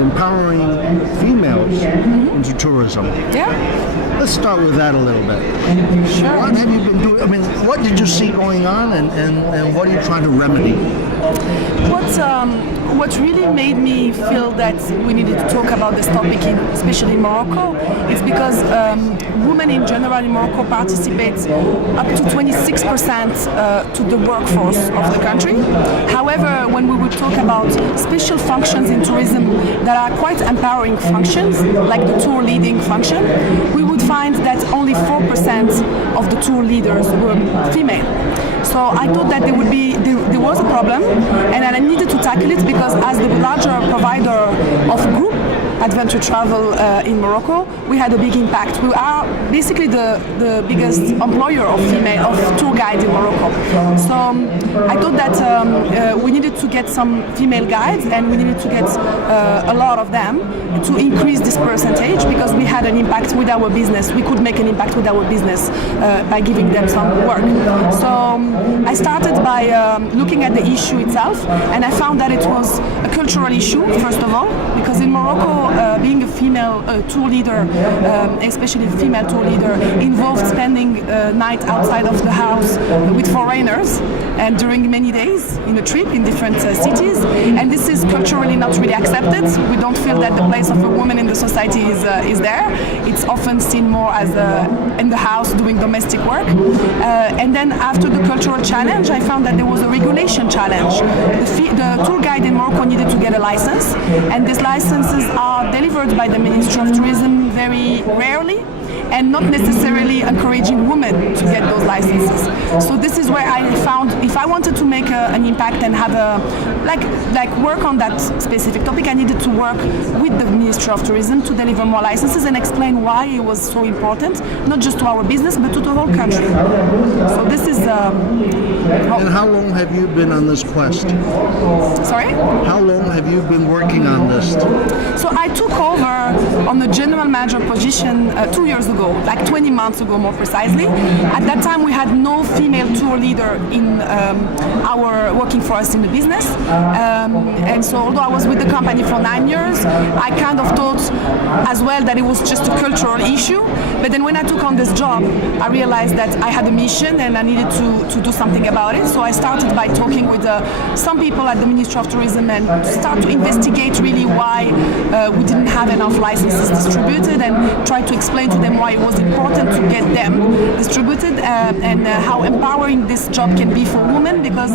empowering females into tourism. Yeah. Let's start with that a little bit. Sure. What have you been doing? I mean, what did you see going on, and what are you trying to remedy? What really made me feel that we needed to talk about this topic, especially in Morocco, is because women in general in Morocco participate up to 26% to the workforce of the country. However, when we would talk about special functions in tourism that are quite empowering functions, like the tour leading function, we would find that only 4% of the tour leaders were female. So I thought that there was a problem, and I needed to tackle it because as the larger provider of group adventure travel in Morocco, we had a big impact. We are basically the biggest employer of tour guides in Morocco. So I thought that we needed to get some female guides, and we needed to get a lot of them to increase this percentage because we had an impact with our business. We could make an impact with our business by giving them some work. So I started by looking at the issue itself, and I found that it was a cultural issue, first of all, because in Morocco, being a female tour leader, especially a female tour leader, involved spending a night outside of the house with foreigners and during many days in a trip in different cities. And this is culturally not really accepted. We don't feel that the place of a woman in the society is there. It's often seen more as in the house doing domestic work. And then after the cultural challenge, I found that there was a regulation challenge. The tour guide in Morocco needed to get a license, and these licenses are delivered by the Ministry of Tourism very rarely, and not necessarily encouraging women to get those licenses. So this is where I found if I wanted to make an impact and have like work on that specific topic, I needed to work with the Ministry of Tourism to deliver more licenses and explain why it was so important, not just to our business but to the whole country. So this is. And how long have you been on this quest? Sorry? How long have you been working on this? So I took over on the general manager position 2 years ago, like 20 months ago more precisely. At that time we had no female tour leader in our working for us in the business. And so although I was with the company for 9 years, I kind of thought as well that it was just a cultural issue. But then when I took on this job, I realized that I had a mission and I needed to do something about it. So I started by talking with some people at the Ministry of Tourism and start to investigate really why we didn't have enough licenses distributed, and try to explain to them why it was important to get them distributed, and how empowering this job can be for women, because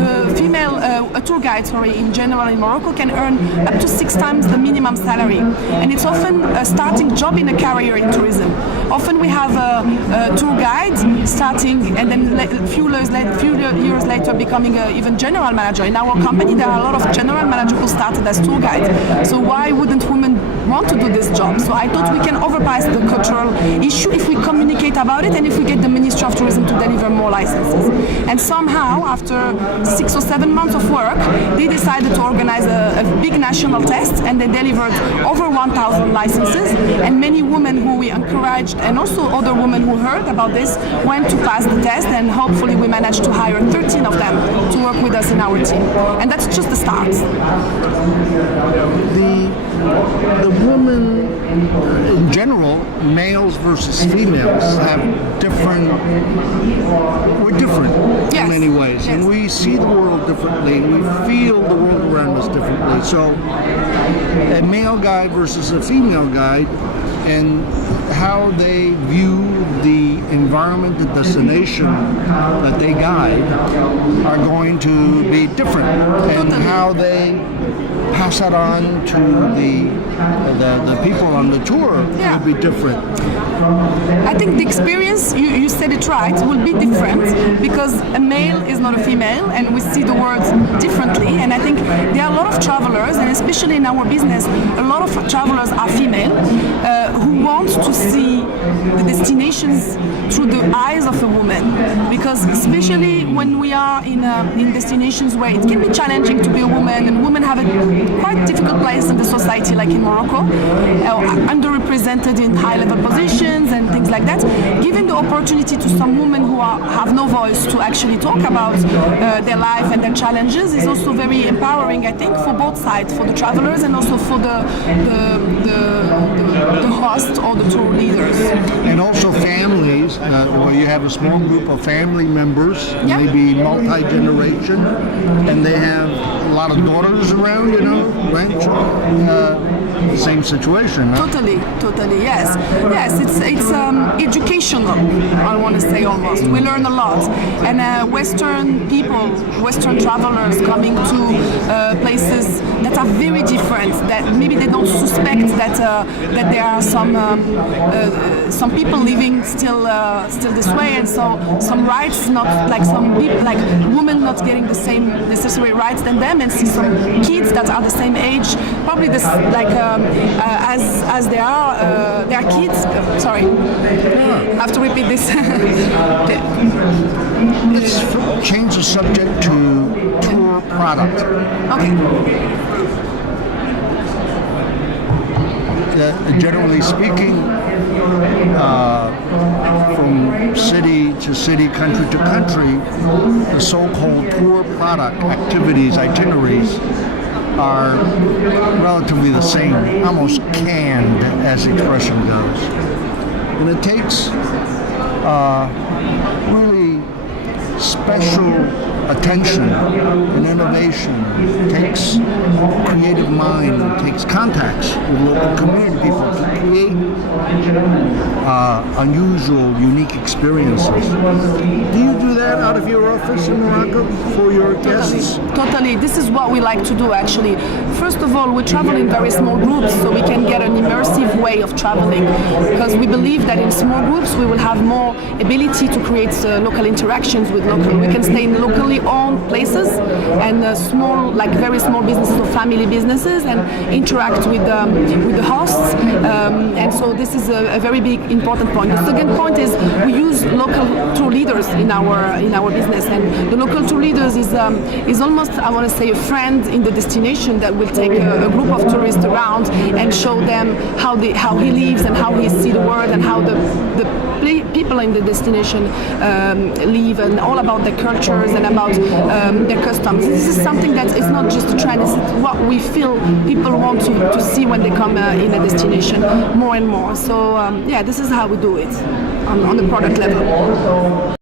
the female tour guide, in general in Morocco can earn up to 6 times the minimum salary, and it's often a starting job in a career in tourism. Often we have a tour guide starting and then a few years later becoming even general manager. In our company there are a lot of general managers who started as tour guides. So why wouldn't women want to do this job? So I thought we can overpass the cultural issue if we communicate about it and if we get the Ministry of Tourism to deliver more licenses. And somehow after 6 or 7 months of work, they decided to organize a big national test, and they delivered over 1,000 licenses, and many women who we encouraged and also other women who heard about this went to pass the test, and hopefully we managed to hire 13 of them to work with us in our team. And that's just the start. The women in general, males versus females, have we're different in many ways, and we see the world differently, we feel the world around us differently. So a male guide versus a female guide, and how they view the environment, the destination that they guide, are going to be different, and how they pass that on to the people on the tour will be different. I think the experience, you said it right, will be different because a male is not a female, and we see the world differently. And I think there are a lot of travelers, and especially in our business, a lot of travelers are female who want to see the destinations through the eyes of a woman, because especially when we are in destinations where it can be challenging to be a woman, and women have a quite difficult place in the society, like in Morocco, underrepresented in high-level positions and things like that. Giving the opportunity to some women who have no voice to actually talk about their life and their challenges is also very empowering, I think, for both sides, for the travelers and also for the host or the tour leaders. And also families, where you have a small group of family members, maybe multi-generation, and they have a lot of daughters around, right? Same situation, huh? Totally, yes. It's educational, I want to say almost. We learn a lot. And Western people, Western travelers coming to places that are very different, that maybe they don't suspect that there are some people living still this way, and so some rights not like some people, like women not getting the same necessary rights than them, and see some kids that are the same age, probably this as they are kids. Sorry, I have to repeat this. Let's change the subject to tour product. Okay. Generally speaking, from city to city, country to country, the so-called tour product activities, itineraries, are relatively the same, almost canned as the expression goes. And it takes really special attention and innovation. It takes creative mind, it takes contacts with local community people to create unusual, unique experiences. Do you do that out of your office in Morocco for your guests? Totally. This is what we like to do, actually. First of all, we travel in very small groups, so we can get an immersive way of traveling, because we believe that in small groups we will have more ability to create local interactions with local. We can stay in locally owned places and very small businesses or family businesses, and interact with the hosts. And so this is a very big important point. The second point is we use local tour leaders in our business, and the local tour leaders is almost, I want to say, a friend in the destination that will take a group of tourists around and show them how he lives and how he sees the world and how the people in the destination live, and all about their cultures and about their customs. This is something that is not just a trend, it's what we feel people want to see when they come in a destination more and more. So this is how we do it on the product level.